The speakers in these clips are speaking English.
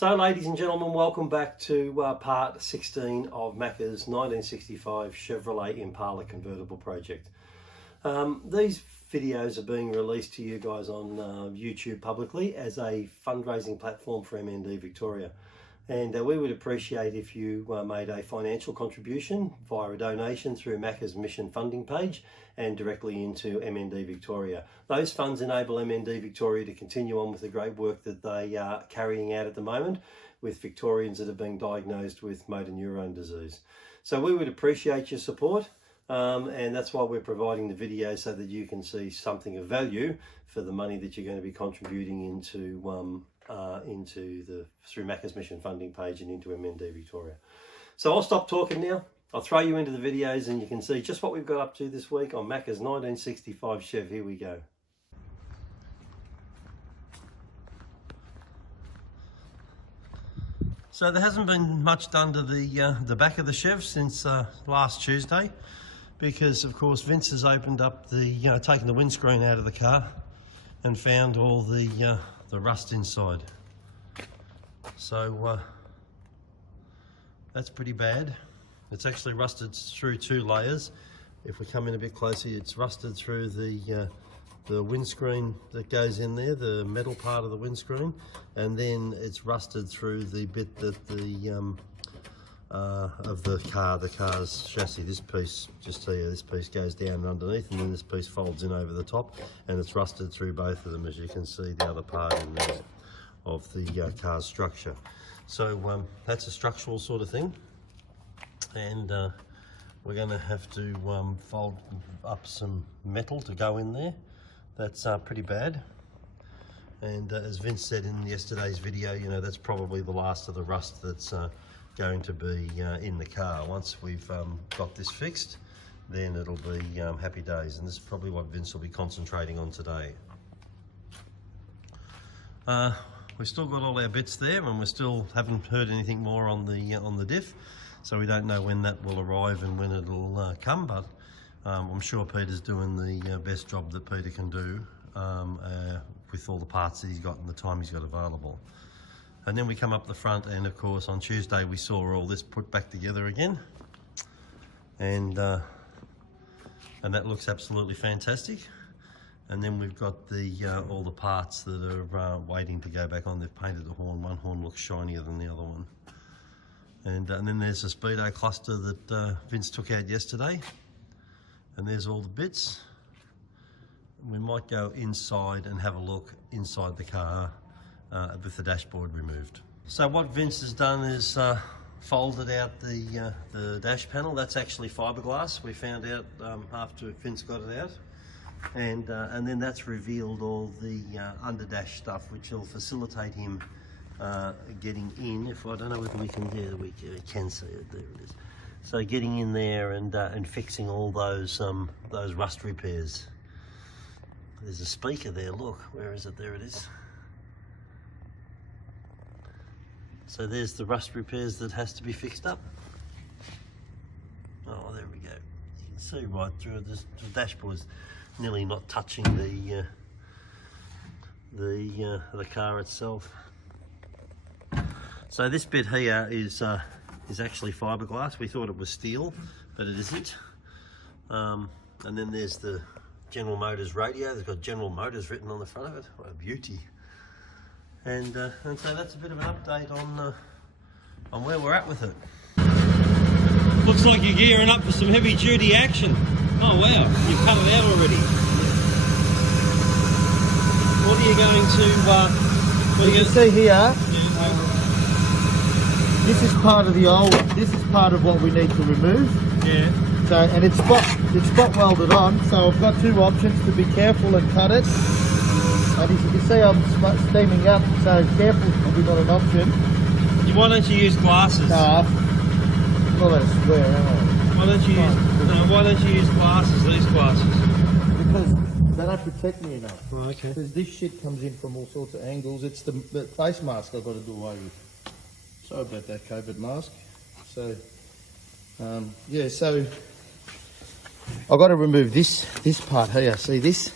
So ladies and gentlemen, welcome back to part 16 of Macka's 1965 Chevrolet Impala Convertible project. These videos are being released to you guys on YouTube publicly as a fundraising platform for MND Victoria. And we would appreciate if you made a financial contribution via a donation through Macka's mission funding page and directly into MND Victoria. Those funds enable MND Victoria to continue on with the great work that they are carrying out at the moment with Victorians that are being diagnosed with Motor Neurone Disease. So we would appreciate your support, and that's why we're providing the video so that you can see something of value for the money that you're going to be contributing into through Macka's mission funding page and into MND Victoria. So I'll stop talking now. I'll throw you into the videos and you can see just what we've got up to this week on Macka's 1965 Chev. Here we go. So there hasn't been much done to the back of the Chev since last Tuesday, because of course Vince has opened up taken the windscreen out of the car and found all the rust inside. So that's pretty bad. It's actually rusted through two layers. If we come in a bit closer, it's rusted through the windscreen that goes in there, the metal part of the windscreen, and then it's rusted through the bit that of the car's chassis. This piece, just here, this piece goes down underneath, and then this piece folds in over the top, and it's rusted through both of them, as you can see the other part in there of the car's structure. So that's a structural sort of thing, and we're going to have to fold up some metal to go in there. That's pretty bad, and as Vince said in yesterday's video, you know, that's probably the last of the rust that's going to be in the car. Once we've got this fixed, then it'll be happy days, and this is probably what Vince will be concentrating on today. We've still got all our bits there, and we still haven't heard anything more on the diff, so we don't know when that will arrive and when it'll come, but I'm sure Peter's doing the best job that Peter can do with all the parts that he's got and the time he's got available. And then we come up the front, and of course on Tuesday we saw all this put back together again, and that looks absolutely fantastic. And then we've got all the parts that are waiting to go back on. They've painted the horn. One horn looks shinier than the other one. And then there's the speedo cluster that Vince took out yesterday. And there's all the bits. We might go inside and have a look inside the car with the dashboard removed. So what Vince has done is folded out the dash panel. That's actually fiberglass. We found out after Vince got it out. And then that's revealed all the under dash stuff, which will facilitate him getting in. If I don't know whether we can, yeah, we can see it. There it is. So getting in there and fixing all those rust repairs. There's a speaker there. Look, where is it? There it is. So there's the rust repairs that has to be fixed up. Oh, there we go. You can see right through it. The dashboard's nearly not touching the car itself. So this bit here is actually fiberglass. We thought it was steel, but it isn't. And then there's the General Motors radio. They've got General Motors written on the front of it. What a beauty! And so that's a bit of an update on where we're at with it. Looks like you're gearing up for some heavy duty action. Oh wow, you've cut it out already. What are you going to, you can see here, this is part of the old, this is part of what we need to remove. Yeah. So, and it's spot welded on, so I've got two options: to be careful and cut it. And as you can see, I'm steaming up, so careful is probably not an option. Why don't you use glasses? Nah, I'm not going to swear, am I? Why don't you use glasses, these glasses? Because they don't protect me enough. Oh, okay. Because this shit comes in from all sorts of angles. It's the face mask I've got to do away with. Sorry about that COVID mask. So, yeah, so I've got to remove this part here. See this?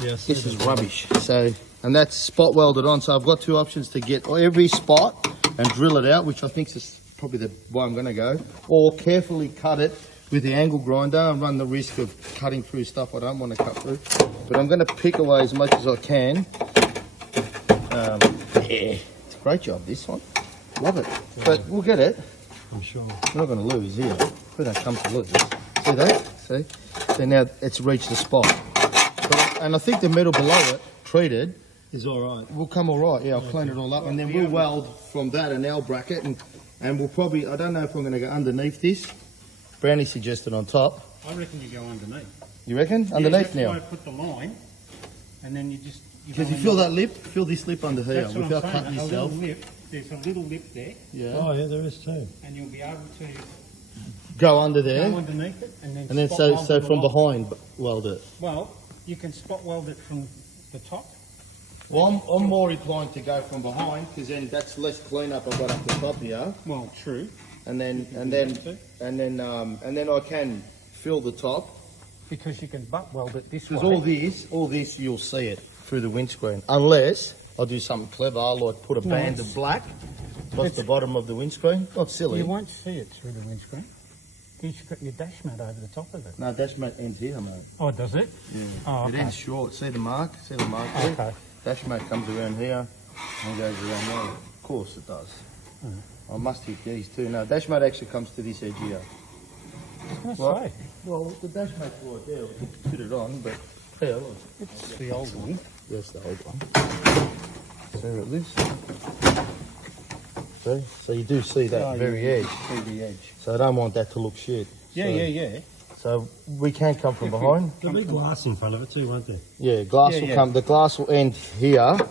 Yes. This is rubbish. So, and that's spot welded on. So I've got two options to get every spot and drill it out, which I think is probably the way I'm going to go, or carefully cut it with the angle grinder and run the risk of cutting through stuff I don't want to cut through. But I'm going to pick away as much as I can. Yeah, it's a great job, this one. Love it. But we'll get it. I'm sure. We're not going to lose here. We don't come to lose. See that? See? So now it's reached the spot. And I think the metal below it, treated, Is all right. will come all right. Yeah, I'll clean it all up. And then we'll weld from that an L bracket. And we'll probably, I don't know if I'm going to go underneath this. Brownie suggested on top. I reckon you go underneath. You reckon? Underneath that's now? why I put the line, and then you just... Because you feel that lip? Feel this lip under here That's what without I'm cutting saying. A yourself. little lip. There's a little lip there, Yeah. Oh, yeah, there is too. and you'll be able to Go under there. go underneath it, and then And then spot so weld it from along. behind weld it. Well, you can spot weld it from the top. Well, I'm more inclined to go from behind because then that's less cleanup I've got up the top here. Well, true. And then I can fill the top. Because you can butt weld it this way. Because all this you'll see it through the windscreen. Unless I do something clever, like put a band of black across the bottom of the windscreen. Not silly. You won't see it through the windscreen. You've got your dash mat over the top of it. No, dash mat ends here, mate. Oh, does it? Yeah. Oh, It okay. ends short. See the mark? See the mark there? Okay. Dash mat comes around here and goes around there. Of course it does. I must hit these too. No, dash mat actually comes to this edge here. I was going to What? say, Well, the dash mat's right there. We can put it on, but yeah, look. it's the old one. That's the old one. See at this? See? So you do see that very edge. Through the edge. So I don't want that to look shit. Yeah, So- yeah. So we can come from behind. There'll be glass in front of it too, won't there? Yeah, glass Yeah, will yeah. come. The glass will end here. And Right,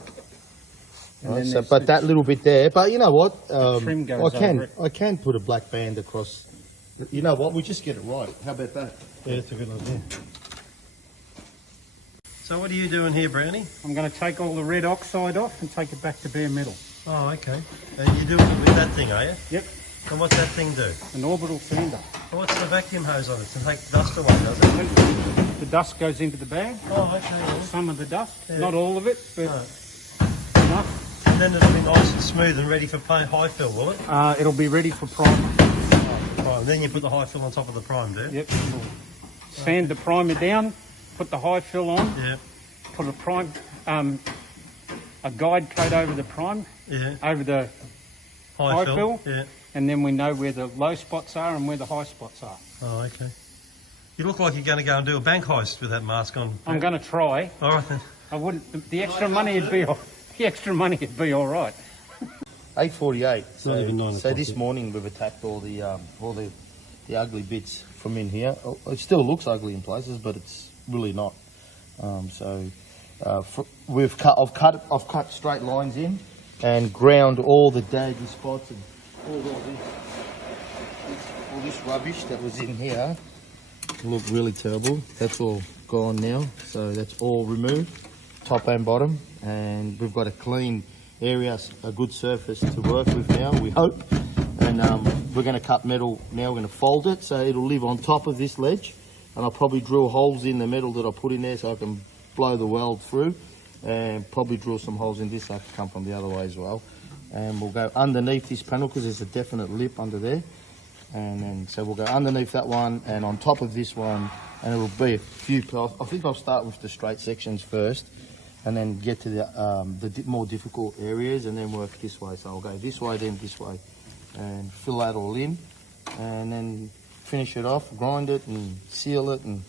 then so, there's but that little bit there. But you know what? trim goes over it. I can put a black band across. You know what? We just get it right. How about that? Yeah, it's a good idea. So what are you doing here, Brownie? I'm going to take all the red oxide off and take it back to bare metal. Oh, okay. And you're doing it with that thing, are you? Yep, And what's that thing do? an orbital cylinder. Well, what's the vacuum hose on it? To take dust away, does it? The dust goes into the bag, Oh, okay. Well, some of the dust, Yeah. not all of it, but no. enough. And then it'll be nice and smooth and ready for high fill, will it? It'll be ready for primer. Right, and then you put the high fill on top of the prime, do you? Yep. We'll sand the primer down, put the high fill on, Yeah. put a guide coat over the prime, Yeah. over the High High fill. fill? Yeah. and then we know where the low spots are and where the high spots are. Oh, okay. You look like you're going to go and do a bank heist with that mask on. I'm going to try. All right then. I wouldn't. The extra money would be. The extra money would be all right. 8:48. Not even 9 So o'clock this yet. morning we've attacked all the ugly bits from in here. It still looks ugly in places, but it's really not. I've cut straight lines in and ground all the daggy spots and all this rubbish that was in here. Looked really terrible. That's all gone now. So that's all removed, top and bottom, and we've got a clean area, a good surface to work with now, we hope. And we're going to cut metal now. We're going to fold it so it'll live on top of this ledge, and I'll probably drill holes in the metal that I put in there so I can blow the weld through, and probably drill some holes in this so I can come from the other way as well. And we'll go underneath this panel because there's a definite lip under there. And then so we'll go underneath that one and on top of this one, and it'll be a few. I think I'll start with the straight sections first, and then get to the more difficult areas, and then work this way. So I'll go this way, then this way, and fill that all in, and then finish it off, grind it, and seal it, and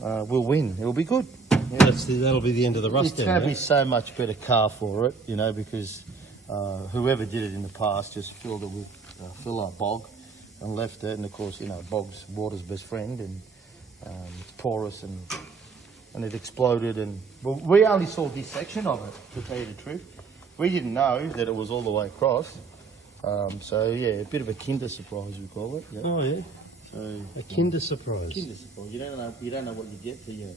we'll win. It'll be good. Yeah. That'll be the end of the rust It's then, going to yeah? be so much better car for it, you know, because whoever did it in the past just filled it with filler bog and left it. And of course, you know, bog's water's best friend, and it's porous and it exploded. And well, we only saw this section of it, to tell you the truth. We didn't know that it was all the way across. So yeah, a bit of a Kinder surprise, we call it. Yeah. Oh, yeah. So A Kinder surprise. Kinder surprise. You don't know what you get till you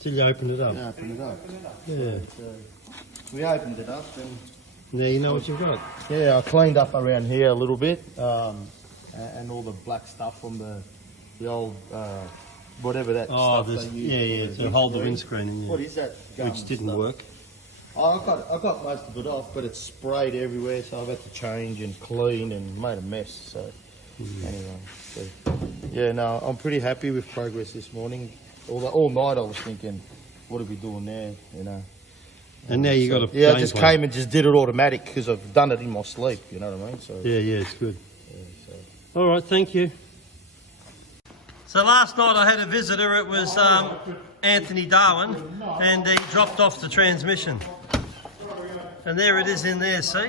Till you open it up. open it up. Yeah. So we opened it up and. Now you know what you've got. Yeah, I cleaned up around here a little bit, and all the black stuff from the old whatever that Oh, stuff this, they use. yeah, for to hold the windscreen in, yeah. What is that? Gum Which didn't stuff? work. I got most of it off, but it's sprayed everywhere, so I've had to change and clean and made a mess. So anyway, so, yeah, no, I'm pretty happy with progress this morning. All night I was thinking, what are we doing there? You know. And now you got a I just came and just did it automatic because I've done it in my sleep. You know what I mean? So yeah, it's good. yeah, so. All right, thank you. So last night I had a visitor. It was Anthony Darwin, and he dropped off the transmission. And there it is in there, see?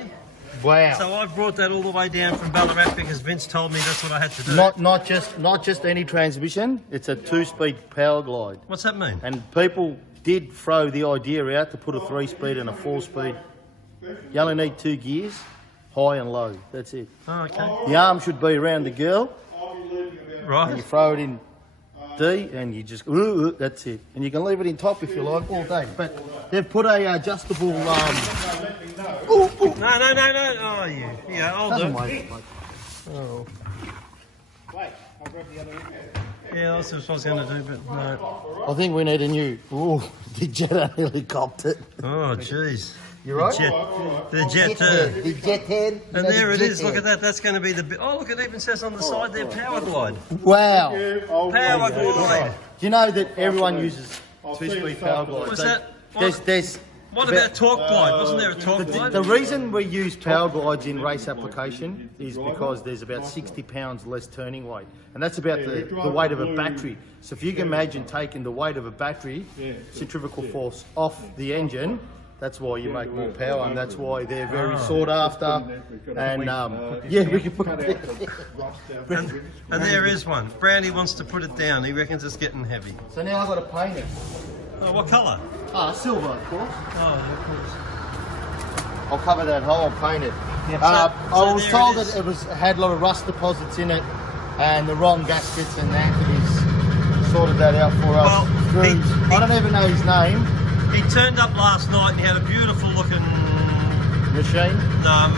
Wow. So I brought that all the way down from Ballarat because Vince told me that's what I had to do. Not just any transmission. It's a 2-speed power glide. What's that mean? And people did throw the idea out to put a 3-speed and a 4-speed. You only need 2 gears, high and low. That's it. Oh, okay. The arm should be around the girl. And Right. you throw it in D and you just, that's it. And you can leave it in top if you like all day. But they've put a adjustable, No. Oh, you. Yeah, I'll do it. Oh. Yeah, that's what I was going to do, but no. I think we need a new, the jet helicopter. Oh, jeez. You right? The jet. The jet head. And there it is. Look at that. That's going to be the. Oh, look! It even says on the side there, power glide. Wow. Power glide. Do you know that everyone uses 2-speed power glide? What's that? There's What about torque glide? Wasn't there a torque glide? the reason we use power glides in race application is because there's about 60 pounds less turning weight, and that's about the weight of a battery. So if you can imagine taking the weight of a battery, centrifugal force off the engine, that's why you make more power, and that's why they're very sought after. And yeah, we can put it there. And there is one. Brownie wants to put it down. He reckons it's getting heavy. So now I've got to paint it. Oh, what colour? Silver, of course. Oh, of course. I'll cover that hole, I'll paint it. So I was there told it is. that it had a lot of rust deposits in it and the wrong gaskets, and Anthony's sorted that out for us. Well, I don't even know his name. He turned up last night and he had a beautiful looking Machine?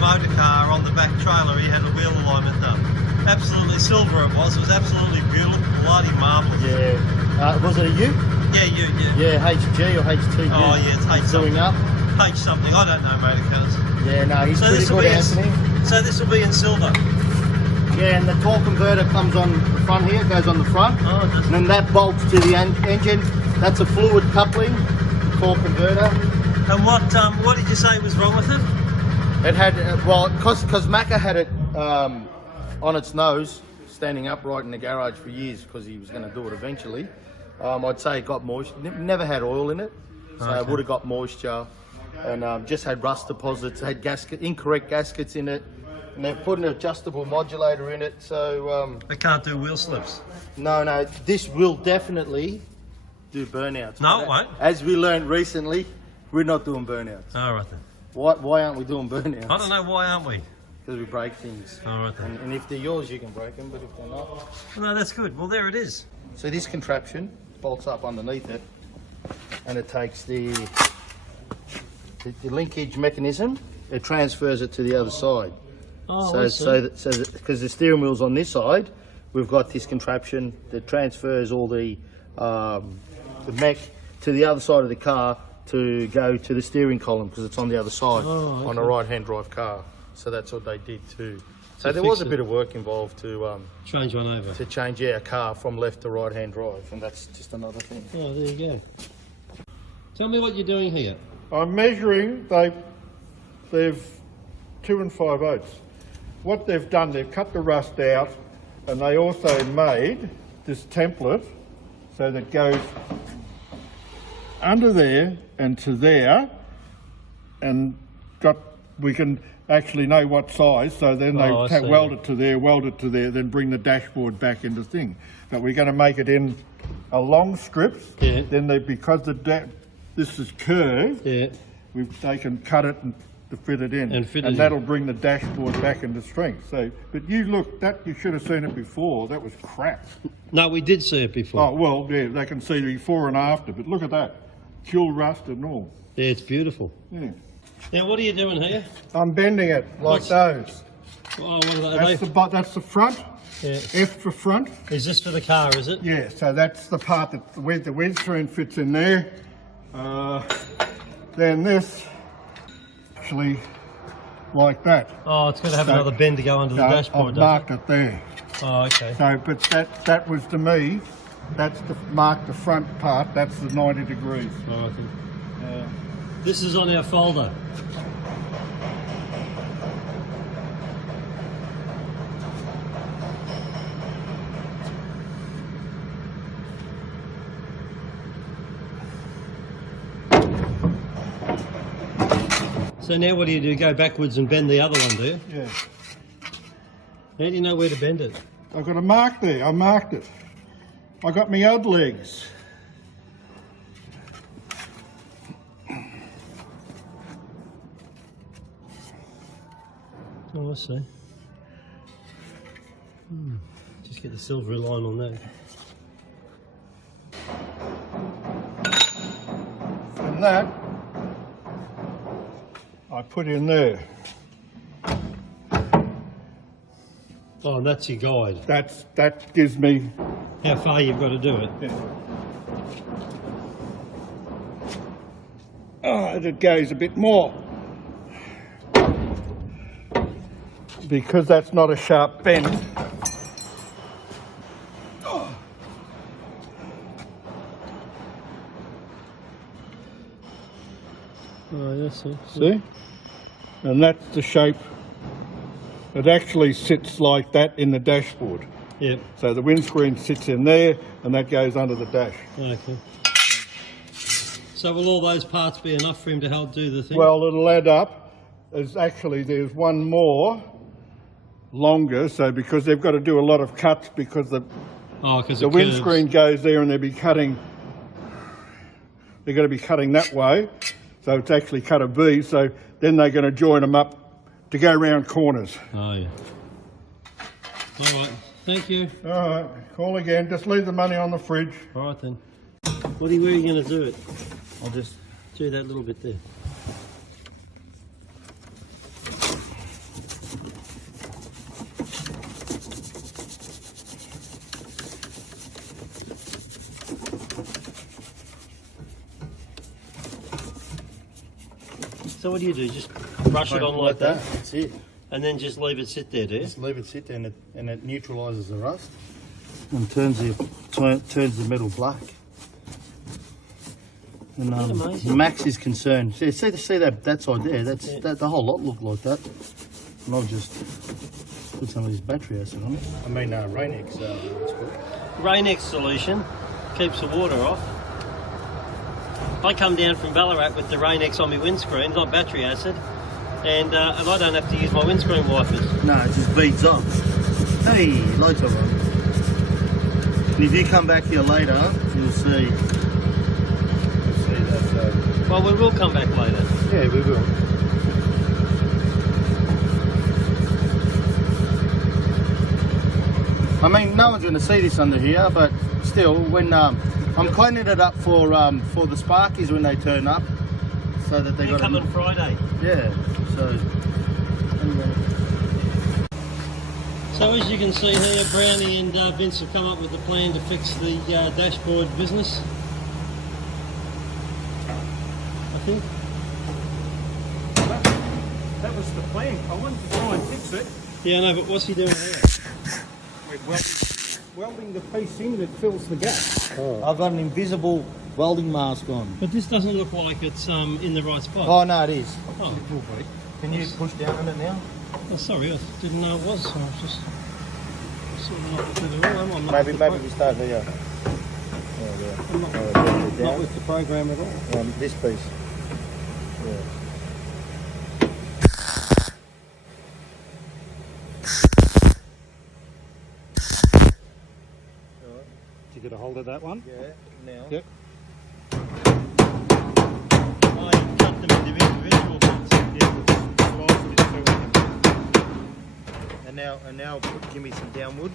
motor car on the back trailer. He had a wheel alignment done. Absolutely silver it was. It was absolutely beautiful, bloody marvellous. Yeah. Was it a U? Yeah, Yeah, HG or HT. Oh, yeah, it's H Doing something. up. H something. I don't know motor cars. Yeah, no, he's So pretty this will good, be Anthony. so this will be in silver. Yeah, and the torque converter comes on the front here, goes on the front. Oh, it does. And then that bolts to the engine. That's a fluid coupling, the torque converter. And what did you say was wrong with it? It had, because Macka had it on its nose, standing upright in the garage for years because he was going to do it eventually. I'd say it got moisture. Never had oil in it, so it would have got moisture, and just had rust deposits. It had incorrect gaskets in it, and they've put an adjustable modulator in it. So It can't do wheel slips. no, this will definitely do burnouts. No, it won't. As we learned recently, we're not doing burnouts. All right then. Why aren't we doing burnouts? I don't know why aren't we? Because we break things. All right then. And if they're yours, you can break them, but if they're not... No, that's good. Well, there it is. So this contraption bolts up underneath it, and it takes the linkage mechanism, it transfers it to the other side. Oh, I see. Because the steering wheel's on this side, we've got this contraption that transfers all the mech to the other side of the car to go to the steering column, because it's on the other side on a right-hand drive car. So that's what they did too. So there was a bit of work involved to Change one over. to change a car from left to right-hand drive, and that's just another thing. Oh, there you go. Tell me what you're doing here. I'm measuring, they've 2 5/8. What they've done, they've cut the rust out, and they also made this template so that goes under there and to there, and we can actually know what size, so then they weld it to there, then bring the dashboard back into the thing. But we're going to make it in a long strips, then because this is curved, they can cut it and to fit it in, and that'll bring the dashboard back into strength. So, but you should have seen it before. That was crap. No, we did see it before. Oh well, yeah, they can see the before and after. But look at that, fuel rust and all. Yeah, it's beautiful. Yeah. Now, what are you doing here? I'm bending it like those. Oh, what are they? That's the front. Yeah. F for front. Is this for the car, is it? Yeah. So that's the part that the windscreen fits in there. Then this actually like that. Oh, it's going to have So- another bend to go under the So dashboard, I've marked it there. Oh, okay. So, but that was to me, that's to mark the front part, that's the 90 degrees. Oh, okay. This is on our folder. So now what do? Go backwards and bend the other one, do you? Yeah. How do you know where to bend it? I've got a mark there, I marked it. I got my odd legs. Oh, I see. Just get the silver line on that. And that, I put in there. Oh, and that's your guide. That gives me, How far you've got to do it. oh, it goes a bit more. Because that's not a sharp bend. Oh, yes, sir. See? And that's the shape. It actually sits like that in the dashboard. Yep. So the windscreen sits in there and that goes under the dash. Okay. So will all those parts be enough for him to help do the thing? Well, it'll add up. There's one more longer, so because they've got to do a lot of cuts because the windscreen goes there and they're going to be cutting that way. So it's actually cut a V, so then they're going to join them up to go round corners. Oh, yeah. All right. Thank you. All right, call again. Just leave the money on the fridge. All right, then. Where are you going to do it? I'll just Do that little bit there. So what do you do? Just brush it on like that? That's it. And then just leave it sit there, do you? Just leave it sit there and it neutralises the rust and turns the metal black. And amazing? Max is concerned. See that side there? That the whole lot looked like that. And I'll just put some of this battery acid on it. I mean, Rain-X. It's called. Rain-X solution keeps the water off. I come down from Ballarat with the Rain-X on my windscreen, not battery acid, and I don't have to use my windscreen wipers. No, it just beads off. Hey, lights are on. And if you come back here later, you'll see. Well, we will come back later. Yeah, we will. I mean, no one's going to see this under here, but still, when I'm cleaning it up for the Sparkies when they turn up, so that they got. Come on Friday. Yeah. So. So as you can see here, Brownie and Vince have come up with a plan to fix the dashboard business. I think. That was the plan. I wanted to try and fix it. Yeah, I know, but what's he doing here? We're welding the piece in that fills the gap. I've got an invisible welding mask on. But this doesn't look like it's in the right spot. Oh no, it is. Oh, Can you push down on it now? oh, sorry, I didn't know it was. So I was just sorting out the wall. I'm not with the Maybe we start here. I'm not with the program at all. This piece. Yeah. Did you get a hold of that one? Yeah. Now. Yep. Oh, you cut them into individual bits. And now give me some downward.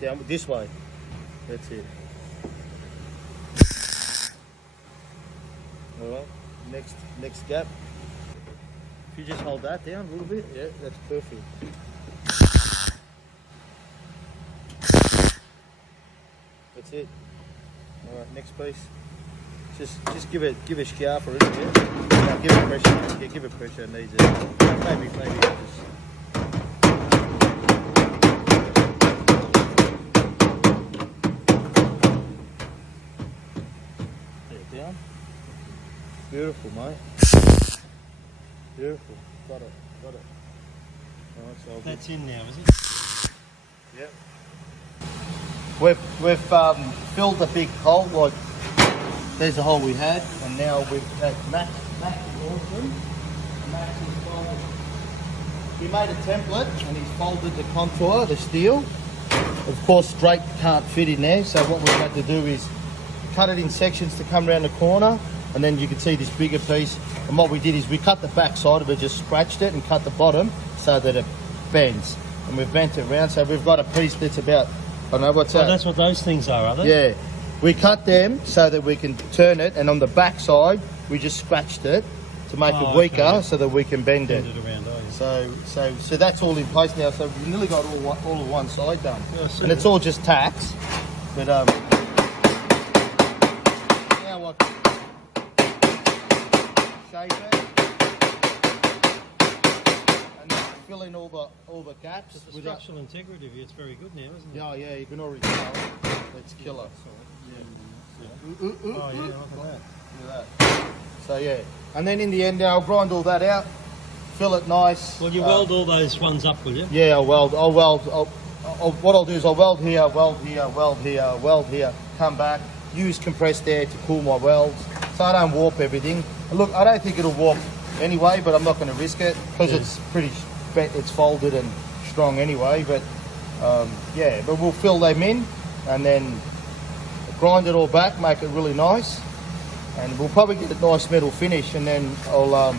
Downward this way. That's it. Alright. Next gap. If you just hold that down a little bit, yeah, that's perfect. That's it. Alright, next piece. Just give it a scour for it. Yeah. Now give it pressure. Yeah, give it pressure. It needs it. Maybe just. Down. Beautiful, mate. Beautiful. Got it. Alright, so That's in now, is it? yep. We've filled the big hole. Like there's the hole we had, and now we've had Max awesome. Max has folded. He made a template and he's folded the contour, the steel. Of course, straight can't fit in there, so what we've had to do is cut it in sections to come around the corner, and then you can see this bigger piece. And what we did is we cut the back side of it, just scratched it and cut the bottom so that it bends. And we've bent it around, so we've got a piece that's about, I don't know what's that. That's what those things are they? Yeah. We cut them so that we can turn it, and on the back side we just scratched it to make it weaker, okay, so that we can bend it. Around, So that's all in place now. So we've nearly got all of one side done, and it's all just tacks. But now what? Shape it and then fill in all the gaps. The structural integrity of it, it's very good now, isn't it? Yeah, you can already tell. It's killer. Oh yeah, look at that. Look at that. So yeah, and then in the end, I'll grind all that out, fill it nice. Well, you weld all those ones up, will you? Yeah, I'll weld. What I'll do is I'll weld here, weld here, weld here, weld here. Come back, use compressed air to cool my welds, so I don't warp everything. Look, I don't think it'll warp anyway, but I'm not going to risk it because it's pretty, it's folded and strong anyway. But yeah, but we'll fill them in and then grind it all back, make it really nice, and we'll probably get a nice metal finish. And then I'll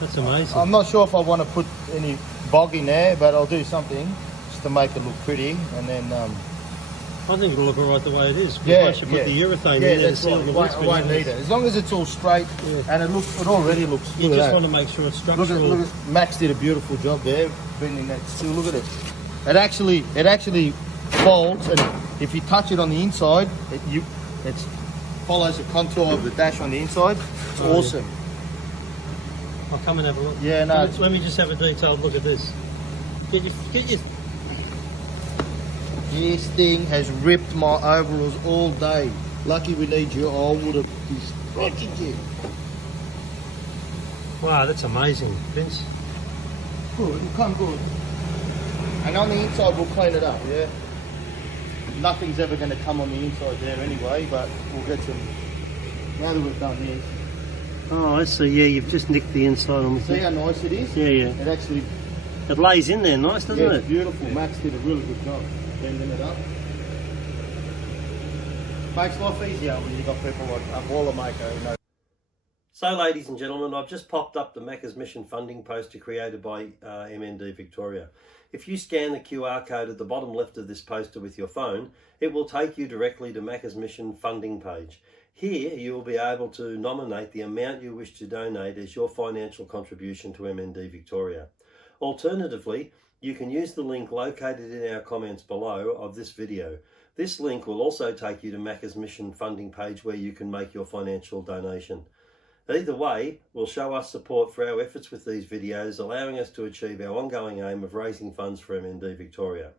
that's amazing. I'm not sure if I want to put any bog in there, but I'll do something just to make it look pretty. And then I think it'll look alright the way it is. Yeah, I should put the urethane in yeah, there. that's right. I won't need it as long as it's all straight, and it already looks. You look just at want that. to make sure it's structural. Look at Max did a beautiful job there, bending that steel. Look at it. It actually folds, and if you touch it on the inside, it follows the contour of the dash on the inside. It's awesome. I'll come and have a look. Yeah, no. Let me just have a detailed look at this. Get your. This thing has ripped my overalls all day. Lucky we need you. I would have destroyed you. Wow, that's amazing, Vince. Good, it'll come good. And on the inside, we'll clean it up, yeah? Nothing's ever going to come on the inside there anyway, but we'll get some, now that we've done this. Oh, I see. Yeah, you've just nicked the inside on the See how nice it is? Yeah. It actually... It lays in there nice, doesn't it's it? beautiful. Max did a really good job bending it up. Makes life easier when you've got people like a Boilermaker, you know. So, ladies and gentlemen, I've just popped up the Macca's Mission funding poster created by MND Victoria. If you scan the QR code at the bottom left of this poster with your phone, it will take you directly to Macca's Mission funding page. Here, you will be able to nominate the amount you wish to donate as your financial contribution to MND Victoria. Alternatively, you can use the link located in our comments below of this video. This link will also take you to Macca's Mission funding page where you can make your financial donation. Either way will show us support for our efforts with these videos, allowing us to achieve our ongoing aim of raising funds for MND Victoria.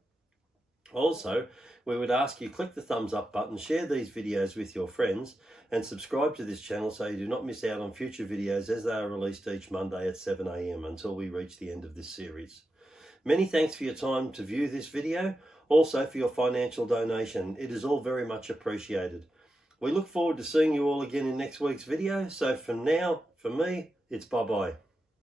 Also, we would ask you click the thumbs up button, share these videos with your friends, and subscribe to this channel so you do not miss out on future videos as they are released each Monday at 7 AM until we reach the end of this series. Many thanks for your time to view this video, also for your financial donation. It is all very much appreciated. We look forward to seeing you all again in next week's video. So for now, for me, it's bye-bye.